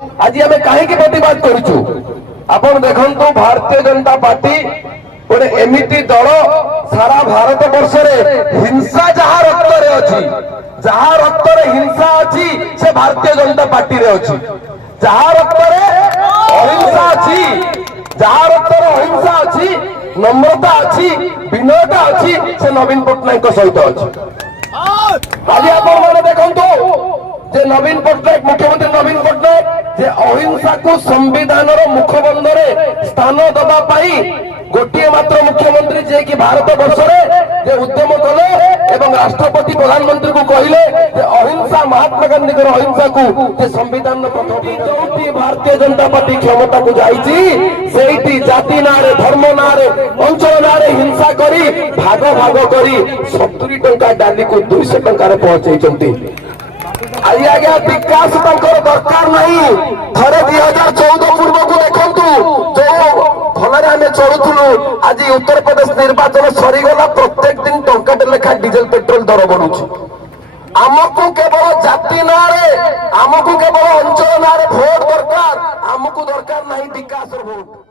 आज आम कहीं प्रतिवाद करूँ आपण देखु भारतीय जनता पार्टी गोटे एमती दल सारा भारत वर्ष हिंसा जहाँ रक्त अच्छी जहाँ रक्त हिंसा अच्छी से भारतीय जनता पार्टी रे अच्छी जहाँ रक्त अहिंसा अच्छी जहाँ रक्त अहिंसा अच्छी नम्रता अच्छी विनयता अच्छी से नवीन पट्टनायक सहित अच्छी। आज आप देखु जे नवीन पट्टनायक मुख्यमंत्री नवीन पट्टनायक जे अहिंसा को संविधान मुखबंध स्थान दबा गोटे मात्र मुख्यमंत्री जे कि भारत वर्ष जे उद्यम कले एवं राष्ट्रपति प्रधानमंत्री को कहले जे अहिंसा महात्मा गांधी अहिंसा को जे संविधान जो भारतीय जनता पार्टी क्षमता को जाती जाति ना धर्म ना अंचल ना हिंसा करी भाग भाग करी 70 टंका डाली को 200 टंकार पहुंचाई। आज आज्ञा विकास दरकार नहीं थे 2014 पूर्व को देखु जो भलरे आम चलुलु आज उत्तर प्रदेश निर्वाचन सरीगला प्रत्येक दिन टंका लेखा डीजेल पेट्रोल दर बढ़ुची। आमको केवल जाति ना आमको केवल अंचल ना भोट दरकार आमको दरकार नहीं विकास भोट।